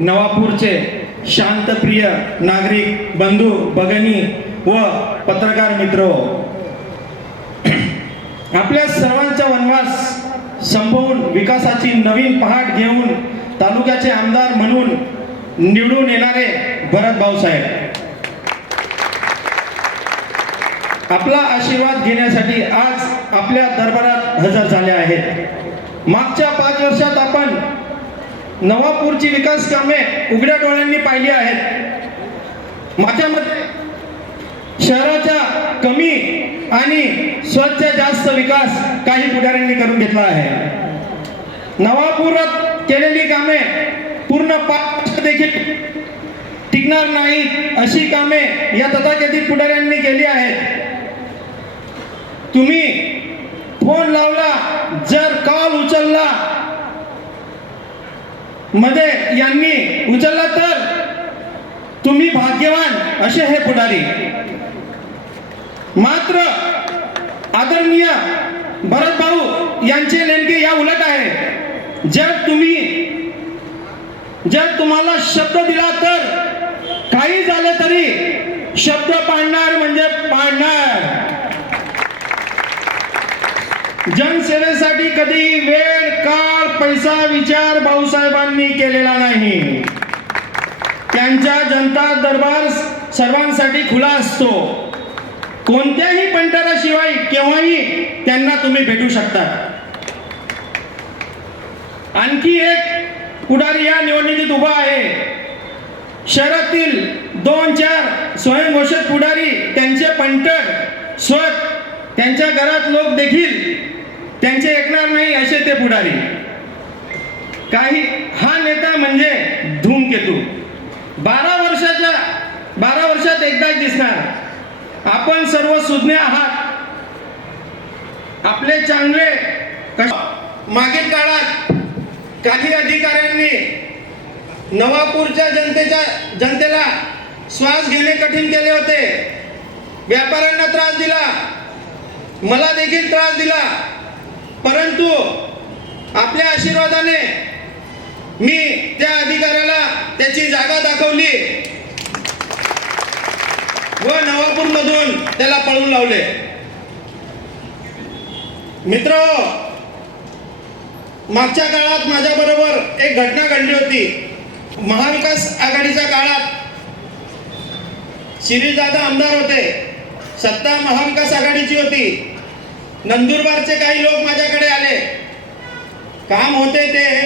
नवापूरचे शांतप्रिय नागरिक बंधू भगिनी व पत्रकार मित्र. आपल्या सर्वांचा वनवास संपवून विकासाची नवीन पहाट घेऊन तालुक्याचे आमदार म्हणून निवडून येणारे भरत भाऊसाहेब. आपला आशीर्वाद घेण्यासाठी आज आपल्या दरबारात हजर झाले आहेत. मागच्या पाच वर्षात आपण नवापूरची विकास कामे उघड्या डोळ्यांनी पाहिली आहेत. माझ्या मते शहराच्या कमी आणि स्वच्छ जास्त विकास काही पुढाऱ्यांनी करून घेतला आहे. नवापुरात केलेली कामे पूर्ण पाच देखील टिकणार नाहीत अशी कामे या तथाकथित पुढाऱ्यांनी केली आहेत. तुम्ही फोन लावला जर कॉल उचलला मध्ये यांनी उचलला तर तुम्ही भाग्यवान असे हे पुढारी. मात्र आदरणीय भरत भाऊ यांचे नेमके या उलट आहे. जर तुम्ही जर तुम्हाला शब्द दिला तर काही झालं तरी शब्द पाडणार म्हणजे पाडणार जनसेवेसाठी कधी वेळ काळ पैसा विचार भाऊसाहेबांनी केलेला नाही. त्यांच्या जनता दरबार सर्वांसाठी खुला असतो. कोणत्याही पंटाराशिवाय केव्हाही त्यांना तुम्ही भेटू शकता. आणखी एक पुढारी या निवडणुकीत उभा आहे. शहरातील दोन चार स्वयंघोषित पुढारी त्यांचे पंटर स्वत त्यांच्या घरात लोक देखील त्यांचे ऐकणार नाही असे ते पुढारी. काही हा नेता म्हणजे धूमकेतू. बारा वर्षाच्या बारा वर्षात एकदाच दिसणार. आपण सर्व सुज्ञ आहात. आपले चांगले मागील काळात काही अधिकाऱ्यांनी नवापूरच्या जनतेच्या जनतेला श्वास घेणे कठीण केले होते. व्यापाऱ्यांना त्रास दिला. मला देखील त्रास दिला. परंतु आपल्या आशीर्वादाने मी त्या अधिकाऱ्याला त्याची जागा दाखवली व नवापूर मधून त्याला पळून लावले. मित्र मागच्या काळात माझ्या बरोबर एक घटना घडली होती. महाविकास आघाडीच्या काळात शिरीषदादा आमदार होते. सत्ता महाविकास आघाडीची होती. नंदुरबारचे काही लोक माझ्याकडे आले. काम होते ते.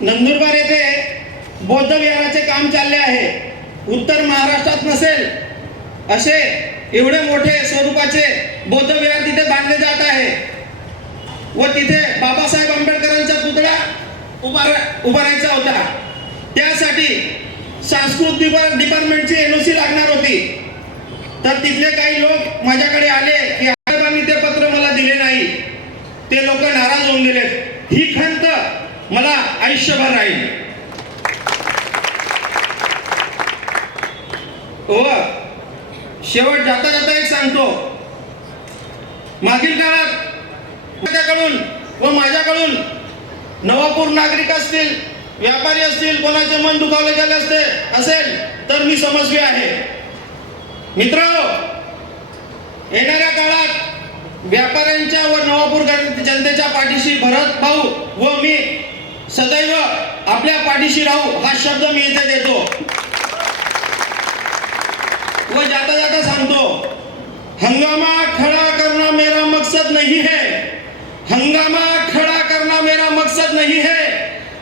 नंदुरबार येथे बौद्ध विहाराचे काम चालले आहे. उत्तर महाराष्ट्रात नसेल. असे एवढे मोठे स्वरूपाचे बौद्ध विहार तिथे बांधले जात आहे. व तिथे बाबासाहेब आंबेडकरांचा पुतळा उभार उभारायचा होता. त्यासाठी सांस्कृतिक डिपा- डिपार्टमेंटची एनओसी लागणार होती. तर तिथले काही लोक माझ्याकडे आले की साहेबांनी ते पत्र मला दिले नाही. ते लोक नाराज होऊन गेलेत. ही खंत मला आयुष्यभर राहील. व शेवट जाता जाता एक सांगतो. मागील काळात माझ्याकडून व माझ्याकडून नवापूर नागरिक असतील व्यापारी असतील कोणाचे मन दुखावले गेले असते असेल तर मी समजले आहे. मित्र येणाऱ्या काळात व्यापाऱ्यांच्या व नवापूर जनतेच्या पाठीशी भरत भाऊ व मी सदैव आपल्या पाठीशी राहू हा शब्द मी इथे देतो. व जाता जाता सांगतो हंगामा खड़ा करना मेरा मकसद नहीं है. हंगामा खड़ा करना मेरा मकसद नहीं है.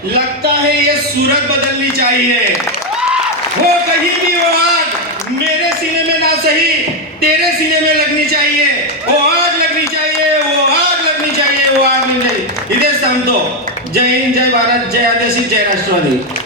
लगता है ये सूरत बदलनी चाहिए. वो कहीं भी हो आज मेरे सीने में ना सही, तेरे सीने में लगनी चाहिए। वो आग लगनी चाहिए, वो आग लगनी चाहिए, वो आग लगनी चाहिए इधर संतो जय हिंद, जय भारत, जय आदेशी जय राष्ट्रवादी।